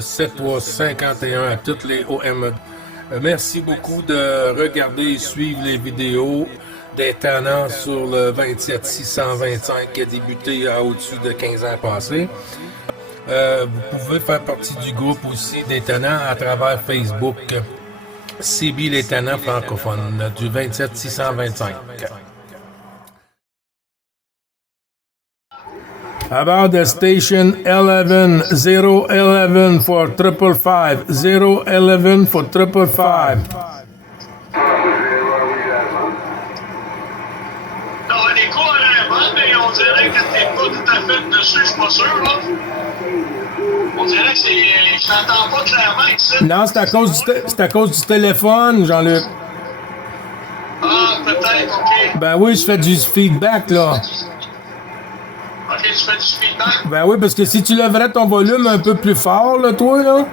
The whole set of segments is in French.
7351 à toutes les OME. Merci beaucoup de regarder et suivre les vidéos des tenants sur le 27625 qui a débuté à au-dessus de 15 ans passés. Vous pouvez faire partie du groupe aussi des tenants à travers Facebook. CB les tenants francophones du 27625. About the station 11 011 for 555 011 for 555. Non, les coups à l'air bonne, mais on dirait que t'es pas tout à fait dessus, je suis pas sûr, là. On dirait que c'est. Je t'entends pas clairement ici. Non, c'est à cause du téléphone, Jean-Luc. Ah, peut-être, ok. Ben oui, je fais du feedback, là. Ok, tu fais du feedback? Ben oui, parce que si tu lèverais ton volume un peu plus fort, là, toi, là,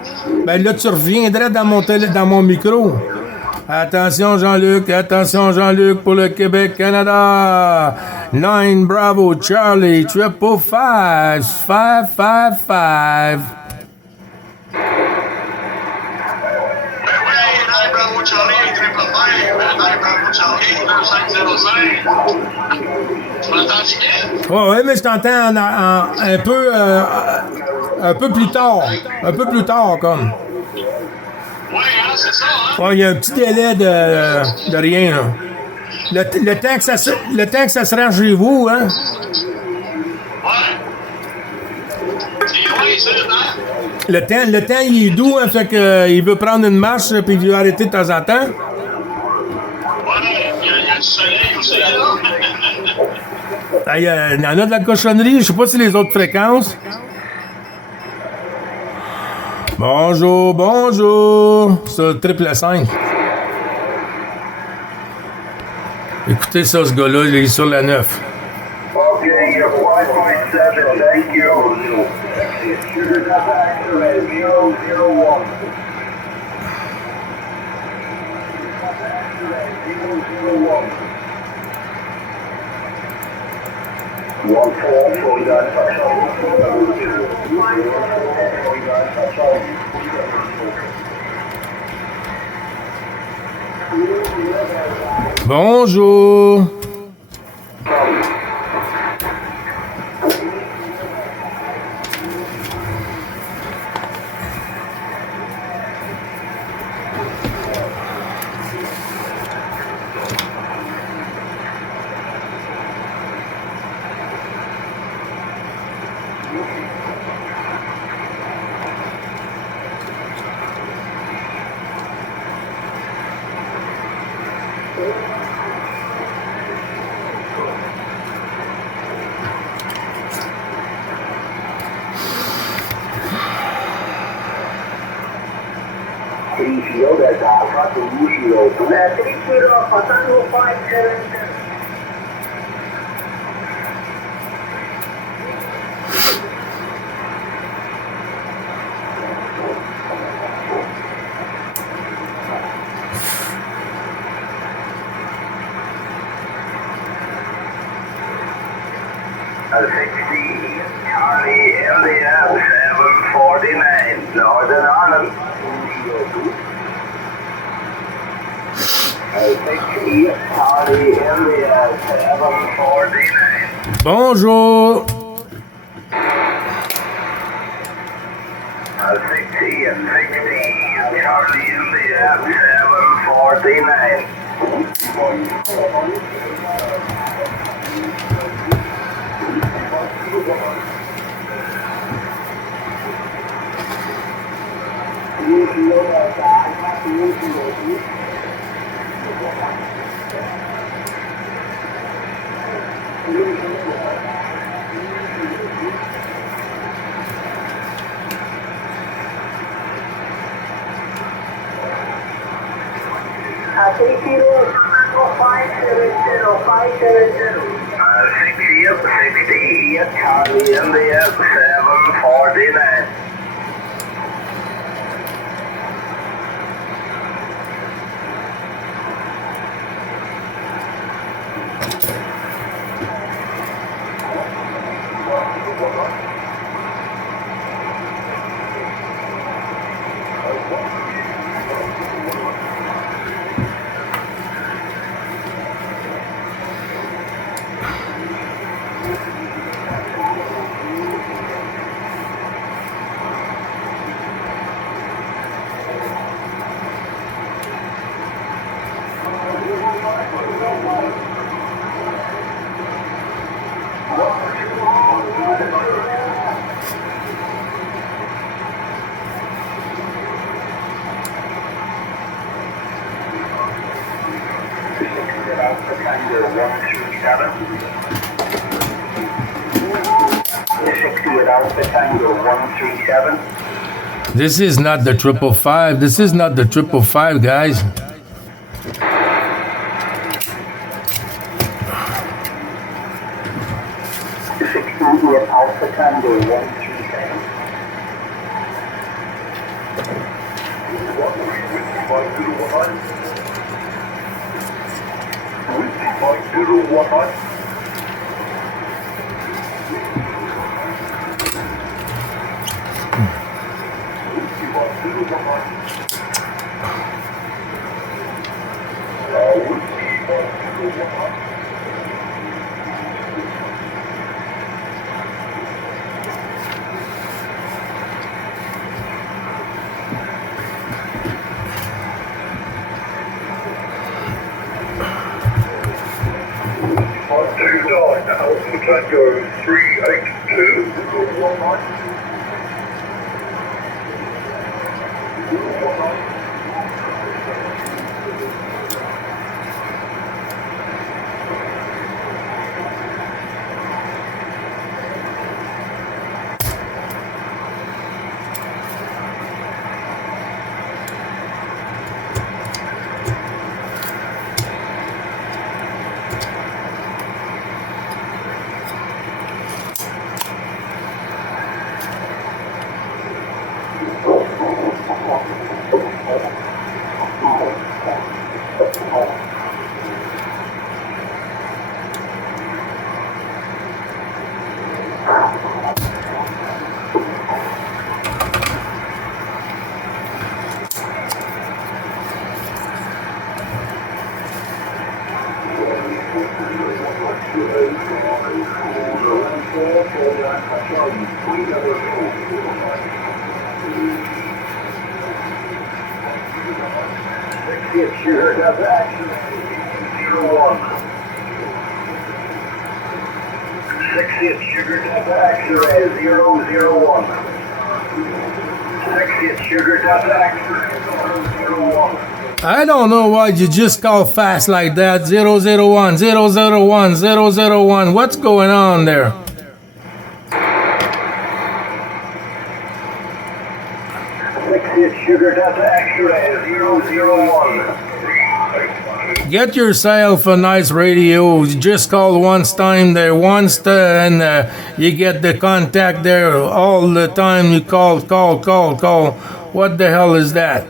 ben là, tu reviendrais dans mon micro. Attention, Jean-Luc, pour le Québec-Canada. 9 Bravo Charlie, 555, 555. Ben oui, 9 Bravo Charlie, 555, 9 Bravo Charlie, 2505. Tu m'entends-tu bien? Oh, oui, mais je t'entends un peu plus tard. Un peu plus tard, comme. Oui, hein, c'est ça, hein? Ouais, il y a un petit délai de rien, là. Le temps que ça se rend chez vous, hein? Ouais. C'est loin, ça, hein? Le temps, il est doux, hein, fait que il veut prendre une marche, puis il veut arrêter de temps en temps. Ouais, il y a du soleil aussi, là. Ah, il y en a de la cochonnerie, je sais pas si les autres fréquences. Bonjour, c'est le 555. Écoutez ça, ce gars-là, il est sur la 9. Okay, you're 557, thank you. One four, fully done, touch on. Bonjour. That's Alpha to Ushio. 30 Patango 577. Charlie MDF 749, Northern Ireland. 60, Charlie MDF 749. Bonjour. 60, Charlie MDF 749. Charlie MDF 749. Alpha Tango 137. 60 at Alpha Tango 137. This is not the 555. This is not the 555, guys. 60 at Alpha Tango 137. Alpha Tango 382. Shooter does action 01. 60th Sugar Delta X-ray 001. 60th Sugar Delta X-ray 001. I don't know why you just call fast like that. 001, 001, 001. What's going on there? Sugar Delta X-ray 001. Get yourself a nice radio. You just call once time there once and you get the contact there all the time. You call. What the hell is that?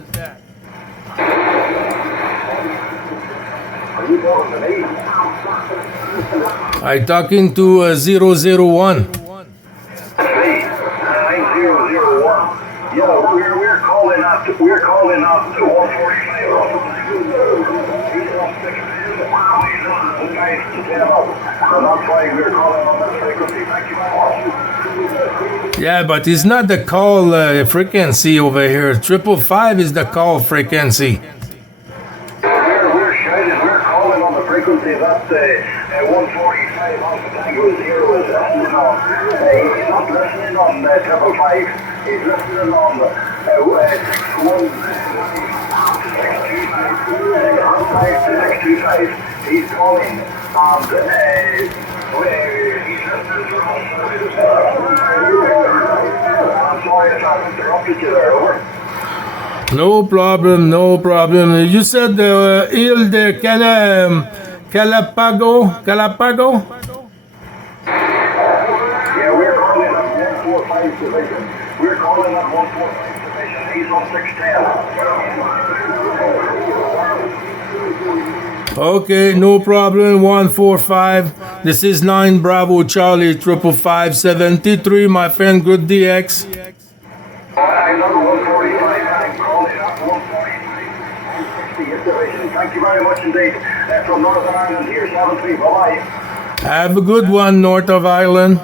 I talking to 001. 9001. Yo, we're calling up to 145. Yeah, but it's not the call frequency over here. 555 is the call frequency. We're shouting, we're calling on the frequency that 145 Alpha Tango 0 is listening on. He's not listening on 555. He's listening on 625. He's calling on he's listening I'm sorry if I've interrupted you there, over. No problem. You said the Ile de Calapago? Yeah, we're calling up 145 division. We're calling up 145 division. He's on 610. Okay, no problem. 145. This is 9 Bravo Charlie 55573. My friend, good DX. I know 145. I'm calling up 145. 60th division. Thank you very much indeed. From Northern Ireland here, 73. Bye-bye. Have a good one, North of Ireland.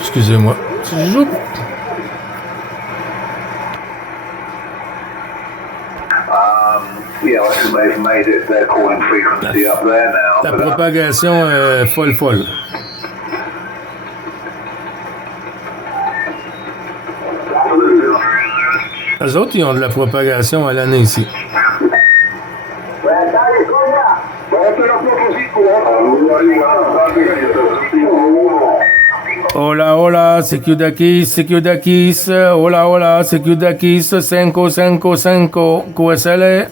Excusez-moi. Yeah, I think they've made it their calling frequency up there now. La propagation folle. Eux autres, ils ont de la propagation à l'année ici. Hola, hola, Secudakis, hola, hola, Secudakis, 555, QSL.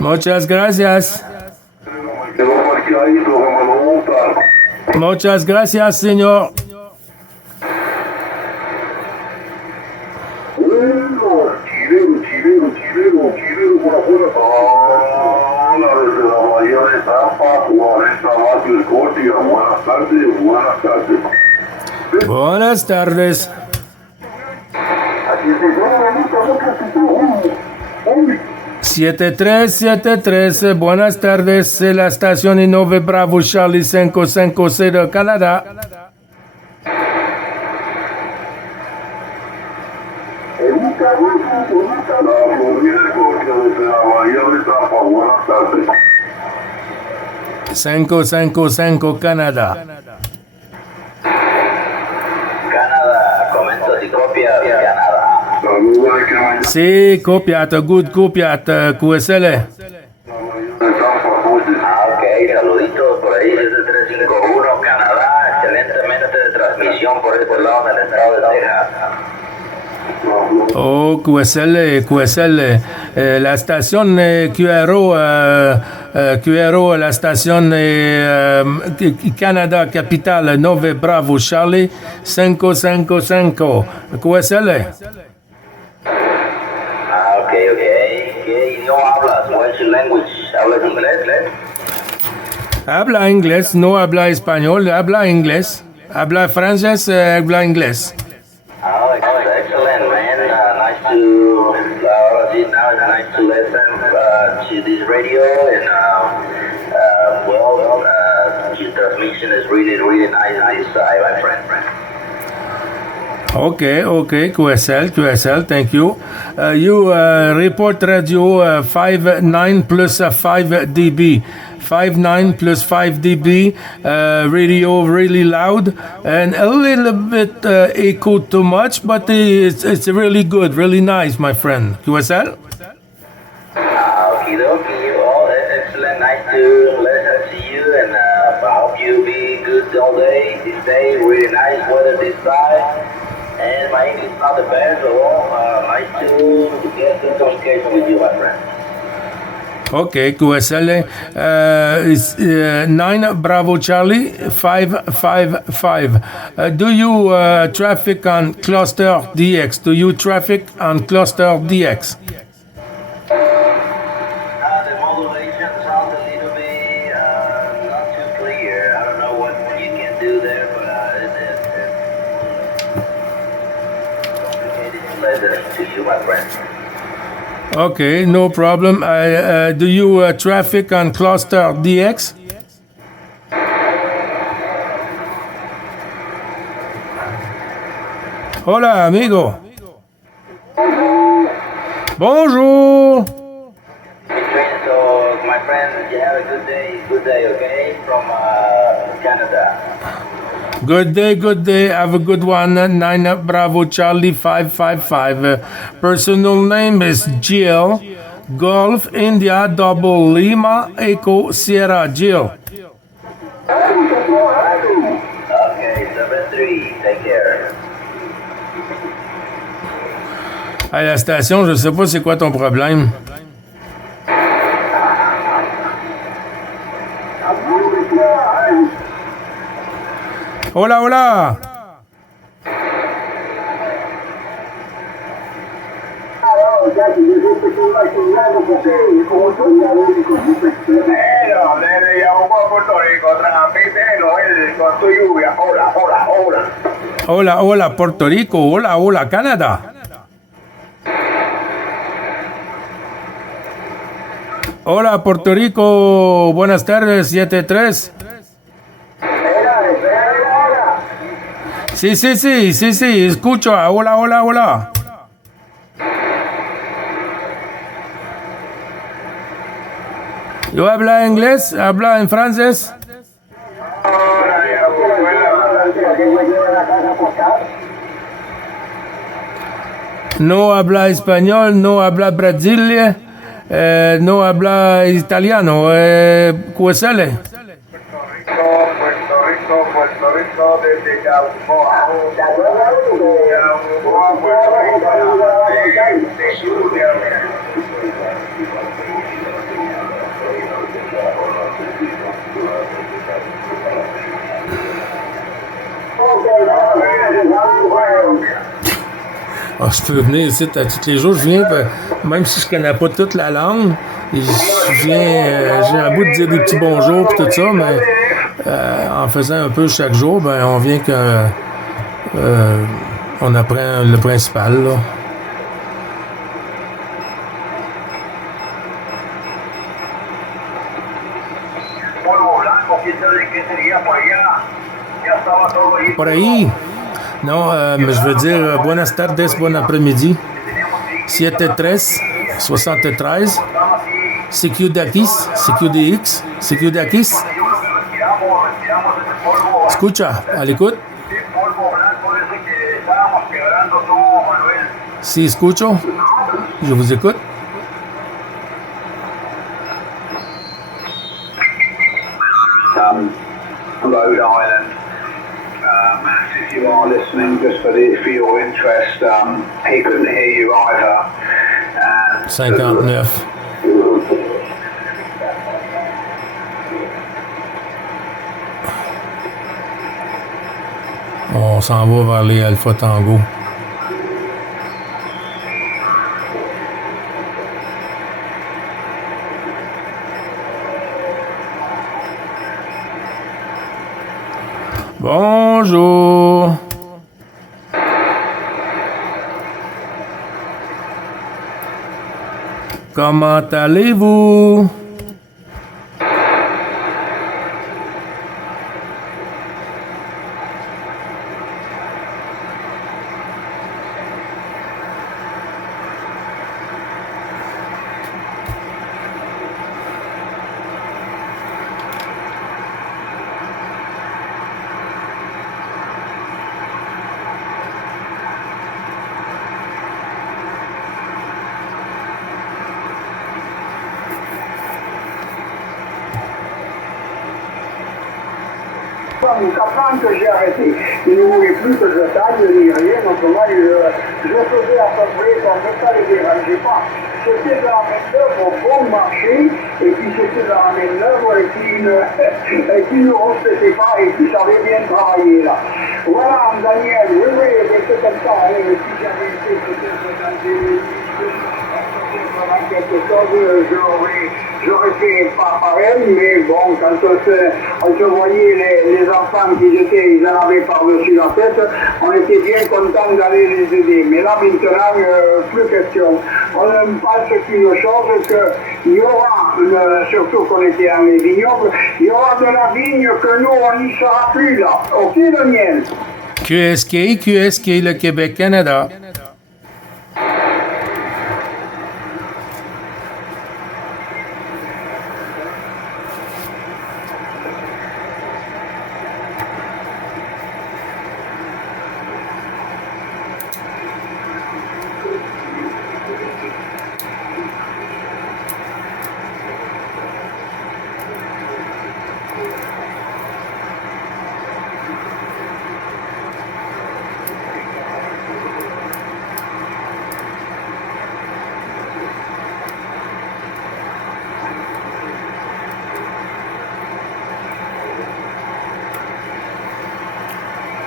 Muchas gracias. Muchas gracias, señor. Buenas tardes. 7373, buenas tardes, c'est la station Innove Bravo Charlie 550 de Canada. ...555 Canada. Canada, comento si copias Canada. Sí, copiate, good copiate, QSL. Ok, saluditos por ahí desde 351 Canadá, excelentemente de transmisión por este lado del estado de Texas. Oh, QSL, la station QRO, la station Canada Capitale, Nove Bravo Charlie, 555, QSL. Ok. ¿Qué idioma hablas? What's your language? ¿Hablas inglés? Habla inglés, no habla español, habla inglés. Habla francés, habla inglés. Oh, excellent, man. Nice to listen to this radio, and your transmission is really nice, my friend. Okay, QSL, thank you. You report radio 59 plus 5 dB. 59 plus 5 dB, radio really loud, and a little bit echo too much, but it's really good, really nice, my friend. QSL? Okie dokie, well, excellent, nice to listen to you, and I hope you be good all day, this day, really nice weather this side, and my English is not the best, so nice to get in communication with you, my friend. Okay, QSL is 9 Bravo Charlie 555. Do you traffic on cluster DX? Do you traffic on cluster DX? The modulation sounds a little bit not too clear. I don't know what you can do there, but it's complicated to you, my friend. Okay, no problem. Do you traffic on cluster DX? Hola, amigo. Bonjour. So, my friend, you have a good day, okay? From Canada. Good day. Have a good one. 9 Bravo Charlie 555. Personal name is Jill. Golf India Double Lima Echo Sierra Jill. Okay, 7-3, take care. À la station, je sais pas c'est quoi ton problème. Hola. Le llamamos a Puerto Rico, transmítenos con tu lluvia. Hola. Hola, Puerto Rico. Hola, Canada. Hola, Puerto Rico. Buenas tardes, 7-3. Sí, escucho. Hola. ¿Yo habla inglés? ¿Habla en francés? No habla español, no habla brasileño, no habla italiano. ¿Cuál es? Puerto Rico, desde Yaucoa. Puerto Rico, de sur de América. Ah, je peux venir ici à tous les jours. Je viens, même si je connais pas toute la langue, je viens, j'ai un bout de dire des petits bonjours et tout ça, mais en faisant un peu chaque jour, ben on vient que on apprend le principal, là. Por ahí. Non, mais je veux dire buenas tardes, bon après-midi. 7-3, 73. CQDX, CQDX. Escucha, à l'écoute. Si escucho, je vous écoute. Rhode Island. If you are listening, just for your interest, he couldn't hear you either. 59. On s'en va vers les Alpha Tango. Bonjour. Comment allez-vous? Ou 4 ans que j'ai arrêté. Il ne voulait plus que je taille ni rien, donc moi je faisais à peu près comme ça, ne les dérangeait pas. C'était de la main-d'œuvre bon marché, et puis c'était de la main-d'œuvre qui ne respectait pas et qui savait bien travailler là. Voilà, Daniel, oui, c'est comme ça, hein, si j'avais été peut-être dans des quelque chose, j'aurais fait pas pareil, mais bon, quand on se voyait les enfants ils en avaient par-dessus la tête, on était bien contents d'aller les aider. Mais là, maintenant, plus question. On pense qu'une chose, qu'il y aura, surtout qu'on était dans les vignobles, il y aura de la vigne que nous, on n'y sera plus là. Ok, Daniel? QSK, le Québec-Canada.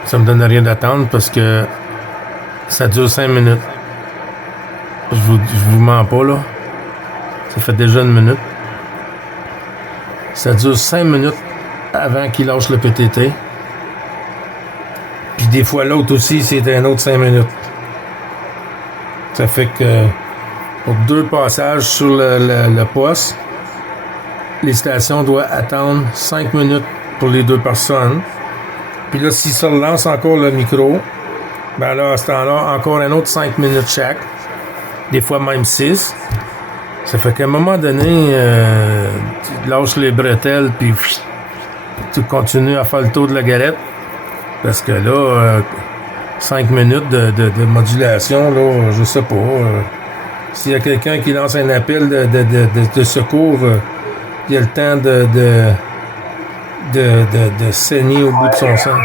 Ça me donne rien d'attendre parce que ça dure 5 minutes. Je vous mens pas, là. Ça fait déjà 1 minute. Ça dure 5 minutes avant qu'il lâche le PTT. Puis des fois, l'autre aussi, c'est un autre 5 minutes. Ça fait que pour 2 passages sur le poste, les stations doivent attendre 5 minutes pour les 2 personnes. Puis là, si ça relance encore le micro, ben là, à ce temps-là, encore un autre 5 minutes chaque. Des fois même 6. Ça fait qu'à un moment donné, tu lâches les bretelles, puis tu continues à faire le tour de la galette. Parce que là, 5 minutes de modulation, là, je sais pas. S'il y a quelqu'un qui lance un appel de secours, il y a le temps de saigner au bout de son sang.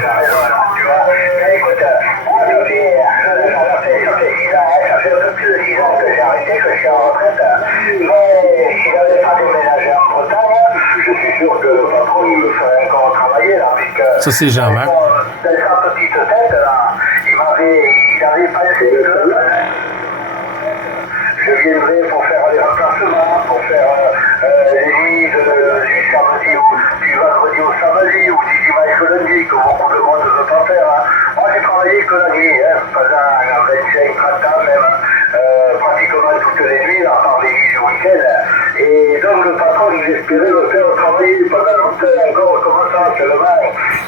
Ça, c'est Jean-Marc. Je viendrai pour faire les remplacements, pour faire les nuits du samedi du vendredi au samedi ou du dimanche au lundi, que beaucoup de monde ne veut pas faire. Hein. Moi, j'ai travaillé que la nuit, pendant 25-30 ans même, pratiquement toutes les nuits, à part les nuits du week-end. Et donc, le patron, il espérait me faire travailler pendant longtemps encore, comme ça, seulement.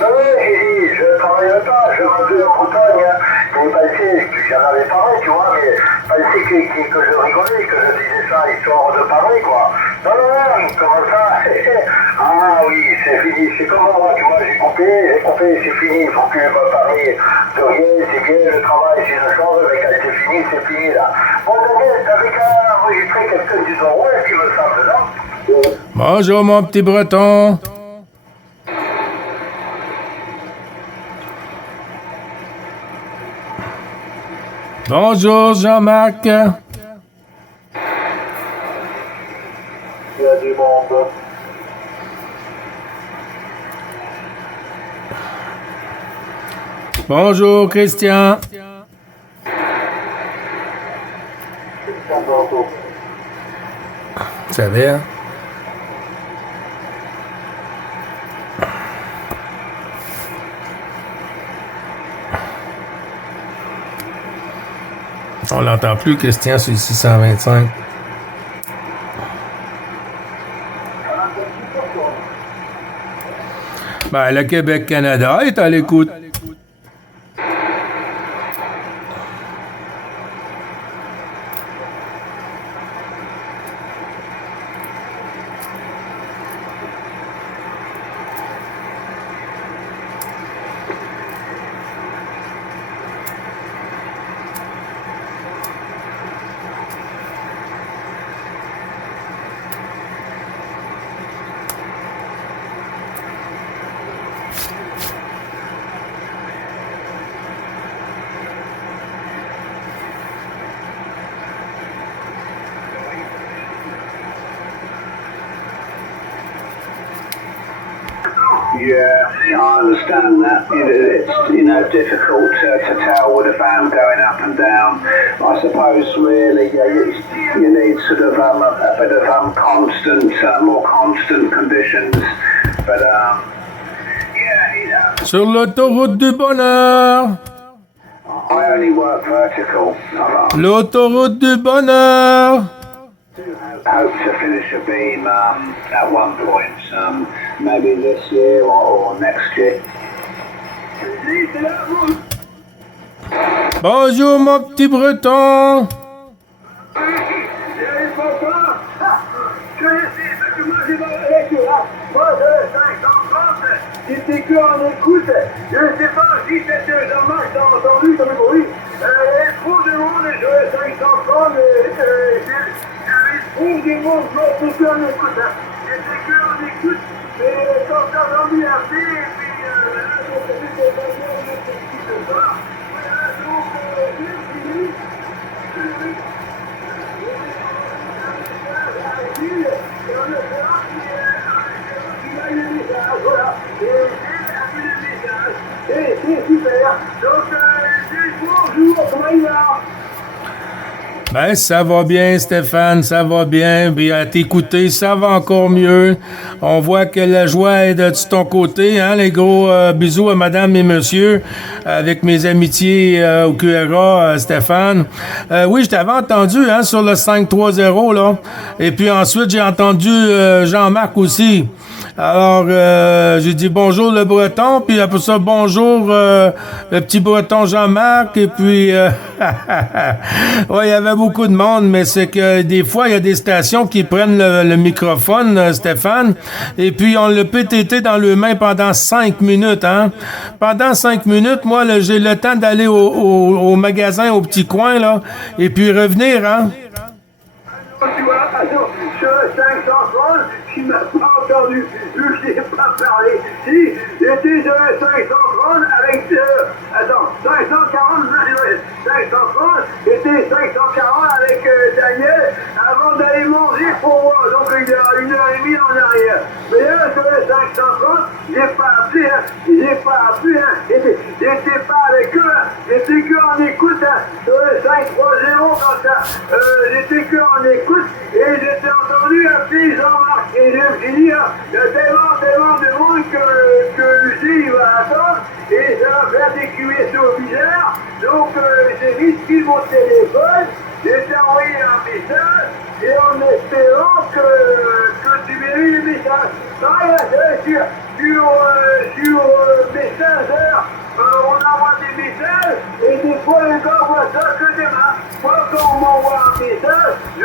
Non, j'ai dit, je ne travaille pas, je m'en vais en Bretagne. Il pensait que j'en avais parlé, tu vois, mais pensait que je rigolais, que je disais ça histoire de parler, quoi. Non, comment ça? Ah oui, c'est fini, c'est comme moi, tu vois, j'ai coupé, c'est fini, il faut plus me parler de rien, c'est bien, le travail, c'est une chose, mais quand c'est fini, là. Bon, Daniel, t'avais qu'à enregistrer quelqu'un du Nord-Ouest, il me semble, non? Bonjour, mon petit breton. Bonjour, Jean-Marc. Il y a du monde. Bonjour, Christian. Tu savais, hein? On l'entend plus, Christian, sur le 625. Ben, le Québec-Canada est à l'écoute. Yeah, I understand that. It's difficult to tell with a fan going up and down. I suppose really you need sort of a bit of constant, more constant conditions. But Sur l'autoroute du bonheur. I only work vertical. L'autoroute du bonheur. Hope to finish a beam at one point, maybe this year or next year. Bonjour, mon petit breton. C'était que en écoute, je ne sais pas si cette Jean-Marc t'a entendu comme bruit. Il y a trop de monde, je 530, j'avais trop de monde, je c'était que en écoute. J'étais que en écoute, mais quand t'as entendu assez, et puis là, je sais que c'est de ça. Voilà, donc, c'est fini. Et on le fera, il a eu le message, voilà. Et c'est super. Donc, bonjour, comment il va? Ben, ça va bien, Stéphane, ça va bien. Puis à t'écouter, ça va encore mieux. On voit que la joie est de ton côté, hein? Les gros bisous à madame et monsieur, avec mes amitiés au QRA, Stéphane. Oui, je t'avais entendu, hein, sur le 5-3-0, là. Et puis ensuite, j'ai entendu Jean-Marc aussi. Alors, j'ai dit bonjour le Breton, puis après ça, bonjour le petit Breton Jean-Marc, et puis, ouais, il y avait beaucoup de monde, mais c'est que des fois, il y a des stations qui prennent le microphone, Stéphane, et puis on le PTT dans le main pendant 5 minutes, hein. Pendant 5 minutes, moi, là, j'ai le temps d'aller au magasin, au petit coin, là, et puis revenir, hein. Tu vois, sur le 530, tu m'as pas entendu, je n'ai pas parlé. Si, j'étais sur le 530 avec... attends, 540, 530, j'étais 540 avec Daniel avant d'aller manger pour moi, donc il y a 1h30 en arrière. Mais là, sur le 530, j'ai pas appelé, hein, j'étais pas avec eux, hein, j'étais que en écoute, hein, sur le 530 quand ça, j'étais que en écoute, et j'étais entendu appeler Jean-Marc, et je me suis dit, hein, il y a tellement de monde que Lucie va attendre, et ça va faire des QSO bizarres, donc j'ai vite pris mon téléphone, j'ai envoyé un message, et en espérant que tu verrais le message. Sur Messenger, on envoie des messages, et des fois les gars voient ça que demain. Moi, quand on m'envoie un message, je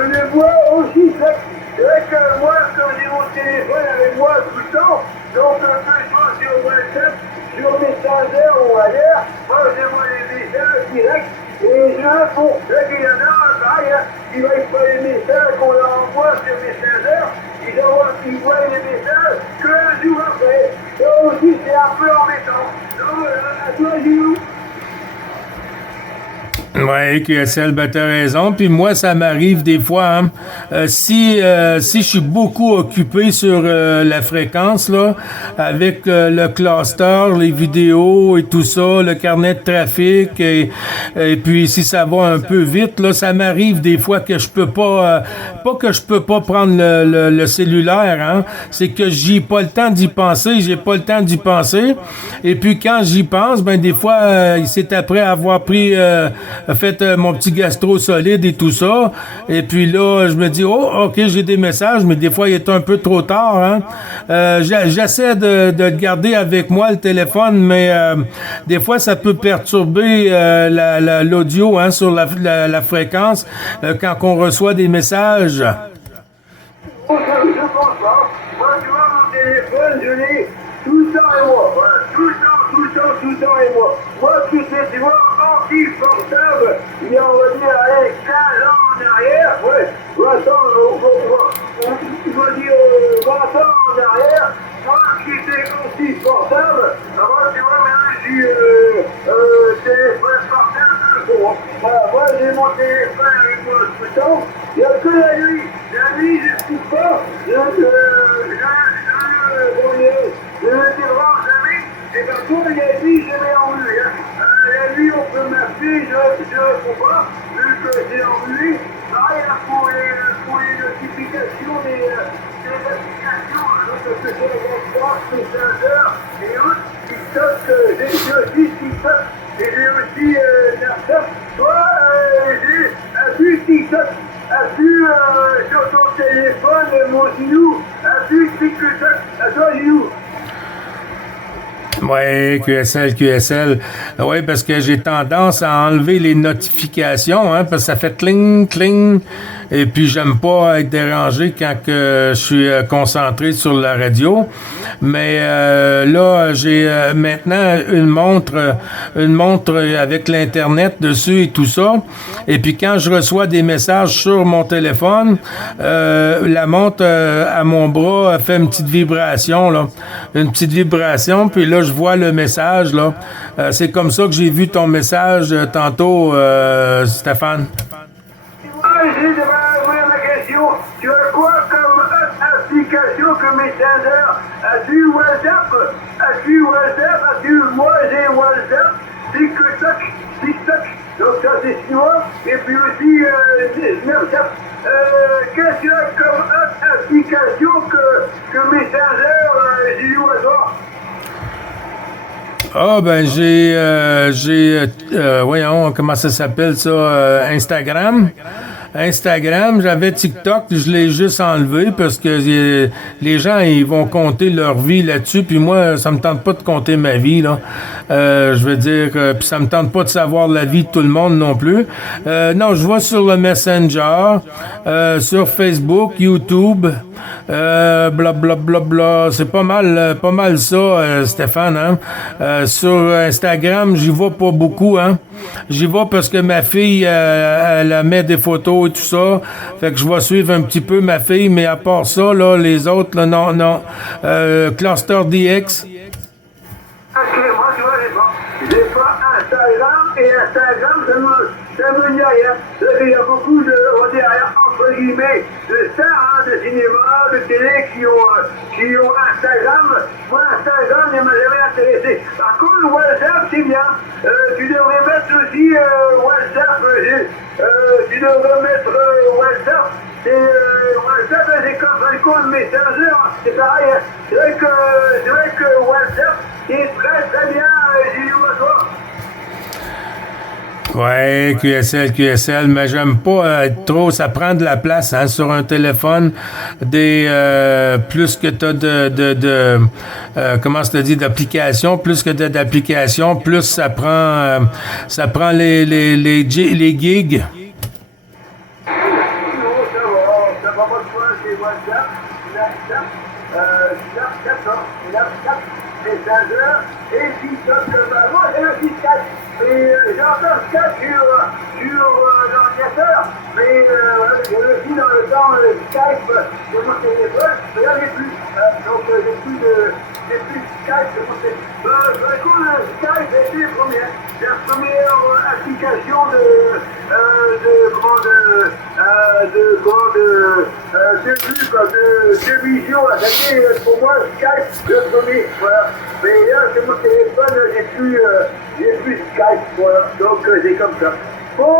le vois aussi sec. C'est vrai que moi, quand j'ai mon téléphone avec moi tout le temps, donc que je sois sur WhatsApp, sur Messenger ou ailleurs, moi je vois les messages directs et je réponds. Là, il y en a pareil, hein, qui va faire les messages qu'on leur envoie sur Messenger, ils voient les messages que un jour après. Ça aussi, c'est un peu embêtant. Donc, à toi, Gilou. Ouais, QSL, ben t'as raison. Puis moi, ça m'arrive des fois, hein, si je suis beaucoup occupé sur la fréquence, là, avec le cluster, les vidéos et tout ça, le carnet de trafic, et puis si ça va un peu vite, là, ça m'arrive des fois que je peux pas que je peux pas prendre le cellulaire, hein, c'est que j'ai pas le temps d'y penser, et puis quand j'y pense, ben des fois, c'est après avoir pris fait mon petit gastro solide et tout ça. Et puis là, je me dis, oh, OK, j'ai des messages, mais des fois, il est un peu trop tard. Hein? J'essaie de garder avec moi le téléphone, mais des fois, ça peut perturber l'audio, hein, sur la fréquence quand on reçoit des messages. Je pense pas. Moi, tu vois, mon téléphone, je l'ai tout le temps et moi. Voilà. Tout le temps et moi. Moi, tu sais, tu vois, anti-portable, il y a, on va dire, allez, 15 ans en arrière, ouais, 20 ans, on va dire 20 ans en arrière, moi qui étais anti-portable, moi, tu vois, maintenant, j'ai téléphone portable, voilà, moi, j'ai mon téléphone avec moi tout le temps, il n'y a que la nuit, je ne coupe pas, je ne débranche jamais, et par contre, il y a la nuit, je mets en vue, hein. La nuit, on peut m'appeler, je ne réponds pas, vu que c'est en vue. Pareil, là, pour les notifications des applications, donc que c'est WhatsApp, Messenger et autres, TikTok, j'ai aussi TikTok, et j'ai aussi Snapchat. Toi, as-tu TikTok? As-tu sur ton téléphone, mon Gilou? As-tu TikTok? À toi, Gilou? Ouais, QSL. Ouais, parce que j'ai tendance à enlever les notifications, hein, parce que ça fait cling, cling. Et puis, j'aime pas être dérangé quand que je suis concentré sur la radio. Mais là, j'ai maintenant une montre avec l'Internet dessus et tout ça. Et puis, quand je reçois des messages sur mon téléphone, la montre à mon bras fait une petite vibration, là. Une petite vibration, puis là, je vois le message, là. C'est comme ça que j'ai vu ton message tantôt, Stéphane. J'ai demandé ma question. Tu as quoi comme application que Messenger? As-tu WhatsApp? Moi, j'ai WhatsApp. TikTok. Donc ça c'est chinois. Et puis aussi, qu'est-ce qu'il y a comme application que Messenger Gilou à toi? Ah, ben, voyons, comment ça s'appelle ça, Instagram. Instagram, j'avais TikTok, je l'ai juste enlevé parce que les gens, ils vont compter leur vie là-dessus, puis moi, ça me tente pas de compter ma vie, là. Je veux dire, puis ça me tente pas de savoir la vie de tout le monde non plus. Non, je vois sur le Messenger, sur Facebook, YouTube, bla. C'est pas mal ça, Stéphane, hein. Sur Instagram, j'y vais pas beaucoup, hein. J'y vais parce que ma fille, elle met des photos et tout ça. Fait que je vais suivre un petit peu ma fille, mais à part ça, là, les autres, là, non. Cluster DX. Ok, moi, tu vois, j'ai pas Instagram, et Instagram, ça me dit rien. Il y a beaucoup de, on dit, entre guillemets, de stars, de cinéma, de télé qui ont Instagram. Moi, Instagram ne m'a jamais intéressé. Par contre, WhatsApp, c'est bien. Tu devrais mettre aussi WhatsApp. Tu devrais mettre WhatsApp. WhatsApp, c'est comme un Messenger, c'est pareil. C'est vrai que WhatsApp est très bien, Gilou, à toi. Ouais, QSL, mais j'aime pas être trop, ça prend de la place, hein, sur un téléphone, plus que t'as comment je te dis, d'applications, plus que d'applications, plus ça prend les gigs. Et TikTok, moi j'ai un petit Skype, mais j'ai encore Skype sur l'ordinateur, mais je le suis dans le Skype de mon téléphone, mais là j'ai plus, donc j'ai plus Skype de mon téléphone. Écoute, le Skype c'est la première application de vision, c'était pour moi Skype le premier, voilà. Mais là, c'est mon téléphone, j'ai plus Skype, voilà. Donc, c'est comme ça. Bon,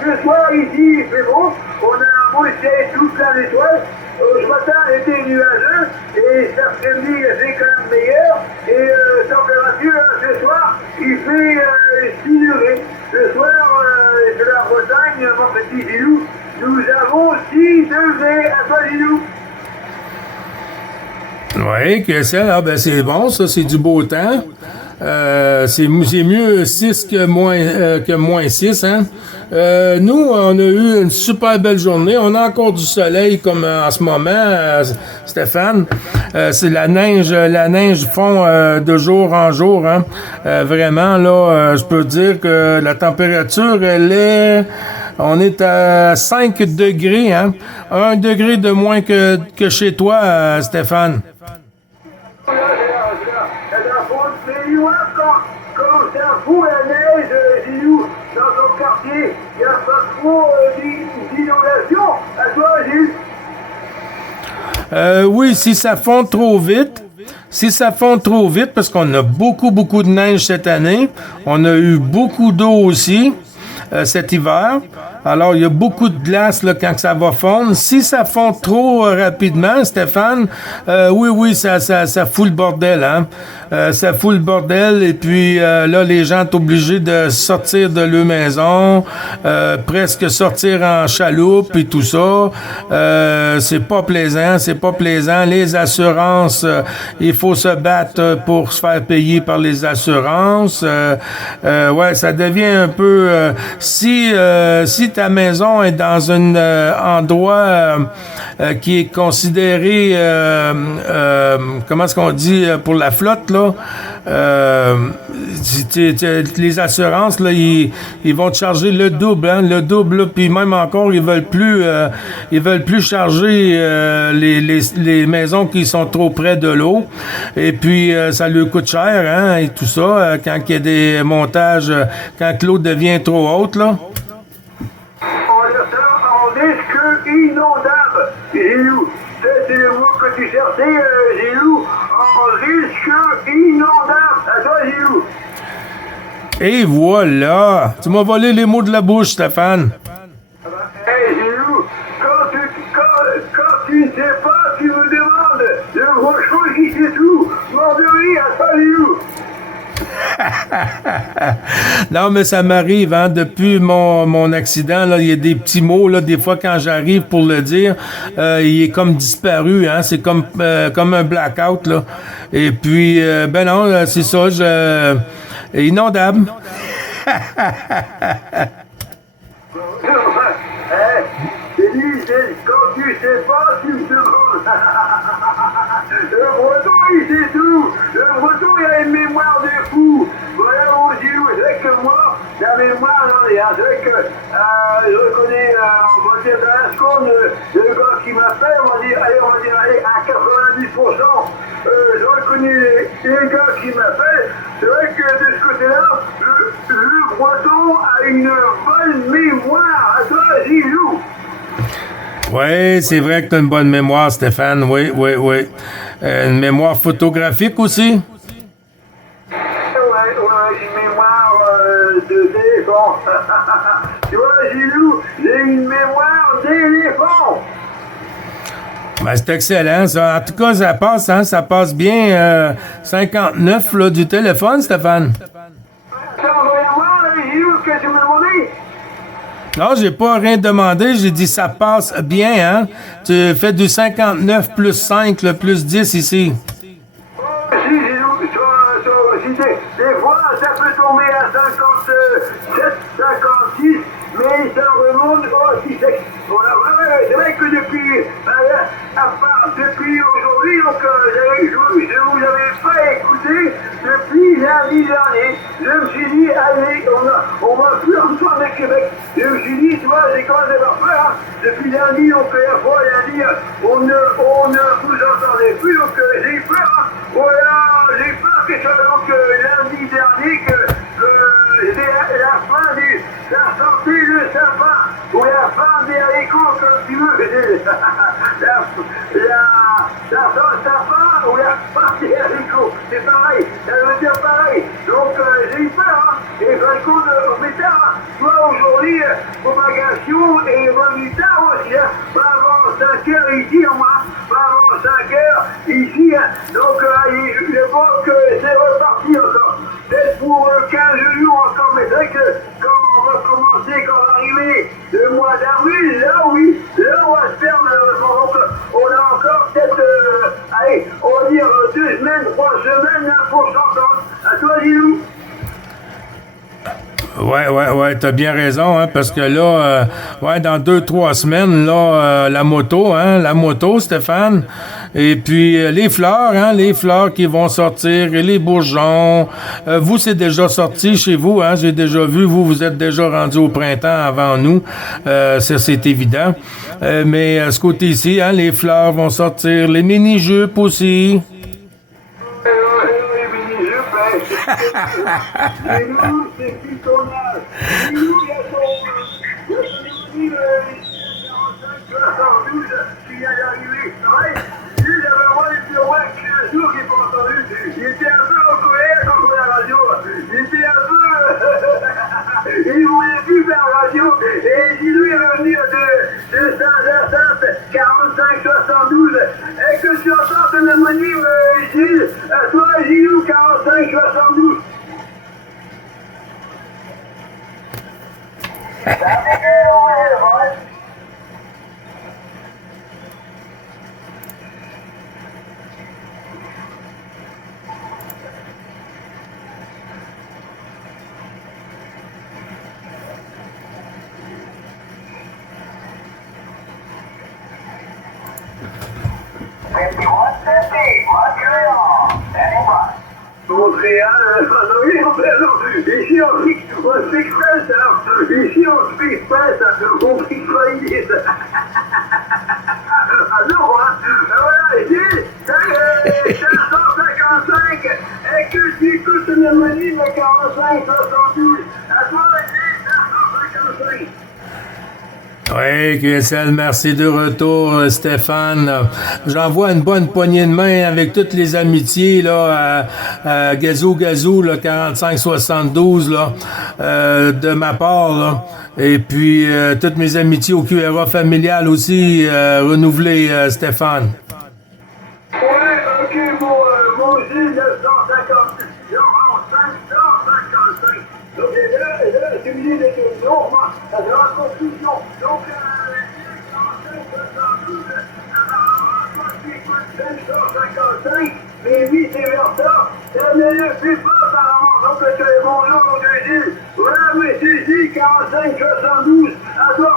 ce soir, ici, il fait beau. On a un beau ciel tout plein d'étoiles. Ce matin, il était nuageux. Et cet après-midi, c'est quand même meilleur. Et température, ce soir, il fait 6 degrés. Ce soir, de la Bretagne, mon petit Gilou, nous avons 6 degrés. À toi, Gilou. Oui, QSL, ben c'est bon, ça, c'est du beau temps. C'est mieux 6 que moins 6, hein. Nous, on a eu une super belle journée. On a encore du soleil comme en ce moment, Stéphane. C'est la neige fond de jour en jour, hein. Vraiment, là, je peux dire que la température, on est à 5 degrés, hein. 1 degré de moins que chez toi, Stéphane. Quand ça fout la neige, Gilou, dans ton quartier, il n'y a pas trop d'inondation. À toi, Gilou? Oui, si ça fond trop vite, parce qu'on a beaucoup de neige cette année, on a eu beaucoup d'eau aussi cet hiver. Alors, il y a beaucoup de glace là, quand ça va fondre. Si ça fond trop rapidement, Stéphane, oui, ça fout le bordel, hein. Ça fout le bordel et puis là, les gens sont obligés de sortir de leur maison, presque sortir en chaloupe et tout ça. C'est pas plaisant. Les assurances, il faut se battre pour se faire payer par les assurances. Ouais, ça devient un peu... si ta maison est dans un endroit qui est considéré, comment est-ce qu'on dit pour la flotte, là, les assurances, là, ils vont te charger le double, puis même encore, ils veulent plus charger les maisons qui sont trop près de l'eau, et puis ça leur coûte cher, hein, et tout ça, quand il y a des montages, quand l'eau devient trop haute, là. En risque inondable, Gilou. C'est le mot que tu cherchais, Gilou. En risque inondable. À toi, Gilou. Et voilà! Tu m'as volé les mots de la bouche, Stéphane. Hey, Gilou, quand tu ne sais pas, tu me demandes. Le gros chose qui sait tout. Mort de rire, salut. Non, mais ça m'arrive, hein, depuis mon accident, là, il y a des petits mots, là, des fois, quand j'arrive pour le dire, il est comme disparu, hein, c'est comme un blackout, là. Et puis, ben non, c'est ça, inondable. Quand tu sais pas, tu me demandes. Le breton, il sait tout. Le breton, il a une mémoire de fou. Voilà mon Gilou. C'est vrai que moi, la mémoire, j'en ai. C'est vrai que je reconnais, on va dire, dans la seconde, le gars qui m'appelle, on va dire, allez, à 90%, je reconnais les gars qui m'appellent. C'est vrai que de ce côté-là, le breton a une bonne mémoire. À toi, Gilou. Oui, c'est vrai que tu as une bonne mémoire, Stéphane. Oui. Une mémoire photographique aussi? Ouais, j'ai une mémoire de téléphone. Tu vois, Gilou, j'ai une mémoire d'éléphant. Ben, c'est excellent, ça. En tout cas, ça passe bien. 59 là, du téléphone, Stéphane. Attends, voyons voir, Gilou, ce que tu me demandais. Non, j'ai pas rien demandé. J'ai dit ça passe bien, hein? Tu fais du 59 plus 5, le plus 10 ici. Des fois, ça peut tomber à 57, 56, mais ça remonte aussi. C'est vrai que depuis aujourd'hui, donc, je vous avais pas écouté depuis lundi dernier. Je me suis dit, allez, on va plus ensemble avec Québec. Je me suis dit, tu vois, j'ai commencé à avoir peur. Hein. Depuis lundi, donc la fois lundi, on ne vous entendait plus, donc j'ai peur. Hein. Voilà, j'ai peur que ça, donc lundi dernier, que c'était la fin la sortie de sapin, ou la fin des haricots, comme tu veux. La fin de sapin, ou la fin des haricots. C'est pareil, ça veut dire pareil. Donc j'ai eu peur, hein. Et par contre, mais tard, hein. Toi aujourd'hui, propagation et revenu tard aussi, hein. Pas avant 5 heures ici, au moins. Pas avant 5 heures ici, hein. Donc je vois que c'est reparti encore. Peut-être pour 15 jours encore, mais c'est vrai que quand on va commencer, quand on va arriver le mois d'avril, là oui, là on va se faire, on a encore peut-être, allez, on va dire 2 semaines, 3 semaines, là, pour s'entendre. À toi, Gilou. Ouais, t'as bien raison, hein, parce que là, dans 2-3 semaines, là, la moto, Stéphane, et puis les fleurs qui vont sortir, et les bourgeons. Vous, c'est déjà sorti chez vous, hein, j'ai déjà vu, vous êtes déjà rendu au printemps avant nous, ça c'est évident. Mais ce côté-ci, hein, les fleurs vont sortir, les mini-jupes aussi. Et nous, c'est plus ton âge. Et nous, il y a ton 45-72 qui vient d'arriver. C'est vrai, lui, j'avais envoyé sur moi qui un jour qui n'est pas entendu. Il était un peu en colère contre la radio. Il était un peu... il ne voulait plus faire la radio. Et lui est revenu de Saint-Jacinthe, 45-72. Et que tu entends ton homonyme, Gilles, toi, Gilou, 45-72. Montréal, oui, ici on fixe pas ça. Ici on fixe pas ça. On fixe pas ici. Ah non, hein. Voilà, ici, 555. Et que tu écoutes une manie de 45-72. À toi, ici, 555. Oui, QSL, merci de retour, Stéphane. J'envoie une bonne poignée de main avec toutes les amitiés là, à Gazou Gazou, là, 45-72, là, de ma part. Là. Et puis, toutes mes amitiés au QRA familial aussi, renouvelées, Stéphane. Ouais, ok, mon Gilles, 956, 555. Donc là, c'est une idée de norme, ça sera en conclusion. Donc, 555, mais vice-versa, ça ne le fait pas apparemment. Donc, bonjour, mon Gilles. Voilà, monsieur Gilles, 45-72, à toi.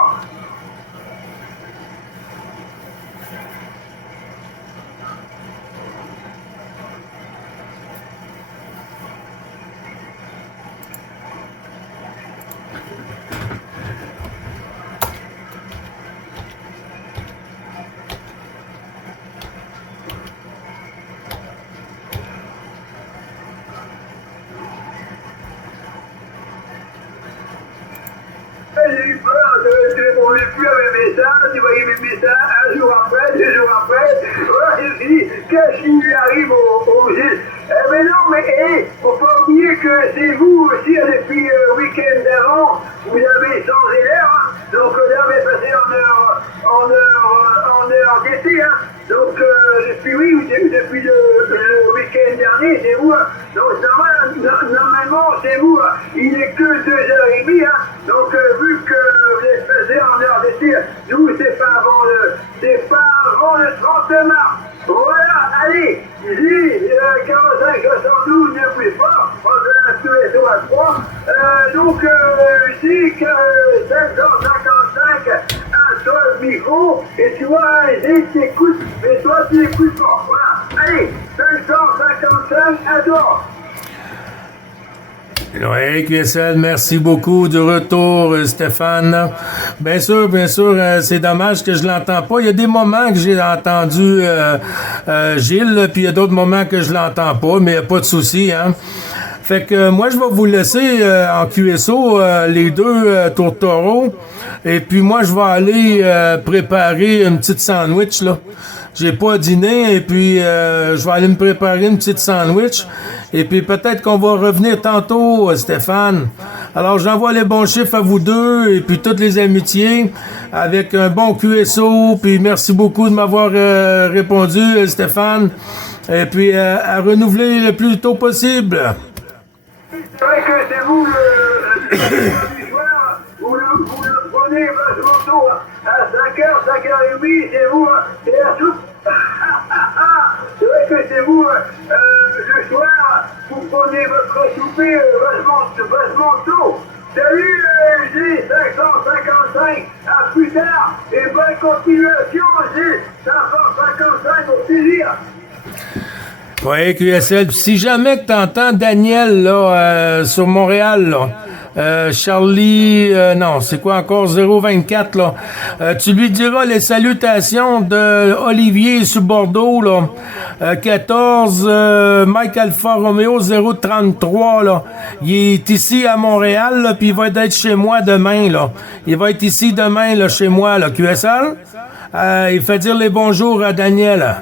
J'ai eu peur de répondre plus à mes messages, tu voyais mes messages un jour après, 2 jours après. Voilà, je me suis dit, qu'est-ce qui lui arrive au Gilles? Mais non, mais faut pas oublier que c'est vous aussi, depuis le week-end d'avant, vous avez changé l'heure, hein. Donc là, on est passé en heure d'été, hein. Donc depuis le week-end dernier, c'est vous, hein. Donc normalement, c'est vous, hein. Il n'est que 2h30, hein. Donc vu que vous êtes passé en heure d'été, nous, c'est pas avant le 30 mars. Voilà, allez, Gilles, 45-72, ne plus fort, on a un peu à 3. Donc, Gilles, 555 à toi le micro, et tu vois, Gilles t'écoute, mais toi tu écoutes pas. Voilà, allez, 555 à toi. Oui, QSL, merci beaucoup du retour, Stéphane. Bien sûr, c'est dommage que je l'entends pas. Il y a des moments que j'ai entendu Gilles, puis il y a d'autres moments que je l'entends pas, mais il n'y a pas de souci, hein. Fait que moi, je vais vous laisser en QSO les deux tourtereaux. Et puis moi, je vais aller préparer une petite sandwich, là. J'ai pas dîné, et puis je vais aller me préparer une petite sandwich. Et puis peut-être qu'on va revenir tantôt, Stéphane. Alors j'envoie les bons chiffres à vous deux, et puis toutes les amitiés, avec un bon QSO. Puis merci beaucoup de m'avoir répondu, Stéphane. Et puis à renouveler le plus tôt possible. C'est vrai que c'est vous le soir, vous le prenez vachement tôt, à 5h, 5h30, c'est vous, c'est la soupe. C'est vrai que c'est vous, le soir, vous prenez votre souper vachement tôt. Salut, G 555, à plus tard, et bonne continuation, G 555, au plaisir. Oui, QSL. Si jamais que t'entends Daniel là sur Montréal, là, Charlie, non, c'est quoi encore 024 là. Tu lui diras les salutations de Olivier sur Bordeaux là. 14 Mike Alpha Romeo 033 là. Il est ici à Montréal là, puis il va être chez moi demain là. Il va être ici demain là chez moi là. QSL. Il fait dire les bonjours à Daniel.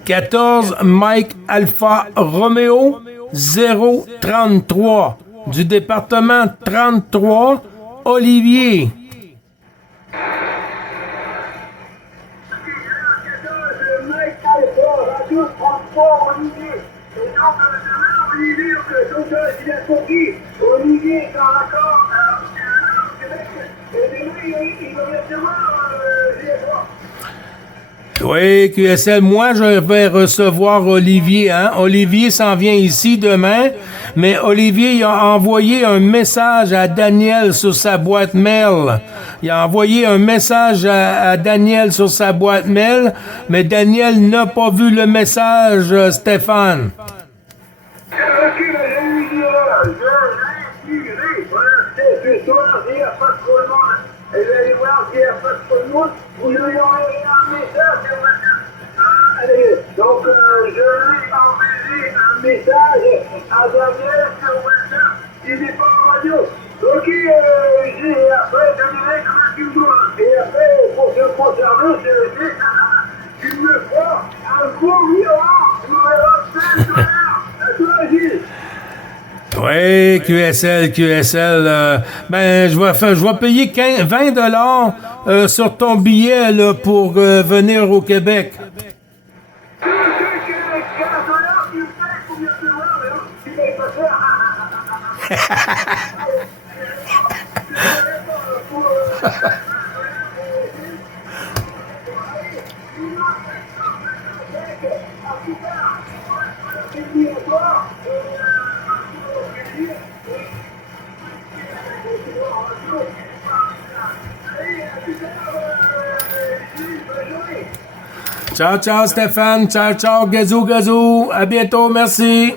« 14 Mike Alpha Romeo 033 du département 33 Olivier. » Olivier est en accord Québec, et demain, il va directement Oui, QSL, moi je vais recevoir Olivier, hein. Olivier s'en vient ici demain, mais Olivier il a envoyé un message à Daniel sur sa boîte mail. Il a envoyé un message à Daniel sur sa boîte mail, mais Daniel n'a pas vu le message, Stéphane. Ok, mais je lui dirai, ce soir, il n'y a pas trop de monde. Et je vais aller voir qu'il n'y a pas trop de monde, vous lui envoyez un message sur WhatsApp. Allez, donc je lui enverrai un message à Daniel sur WhatsApp. Il n'est pas en radio. Ok, j'ai après, Daniel, comment tu me dois? Et après, pour te conserver, tu me feras un gros virement. À toi, Gilles. Oui, QSL. Ben, je vais payer 20 $ sur ton billet là, pour venir au Québec. Ciao, Stéphane. Ciao, gazou. À bientôt, merci.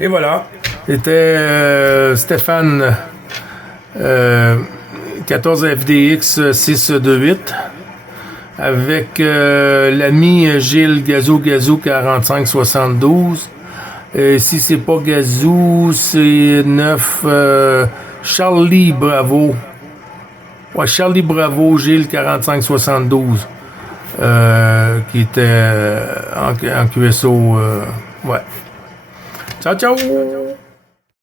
Et voilà. C'était Stéphane 14 FDX 628 avec l'ami Gilles Gazou 4572. Si c'est pas Gazou, c'est 9 Charlie Bravo. Ouais, Charlie Bravo, Gilles 4572. Qui était en QSO. Ouais. Ciao.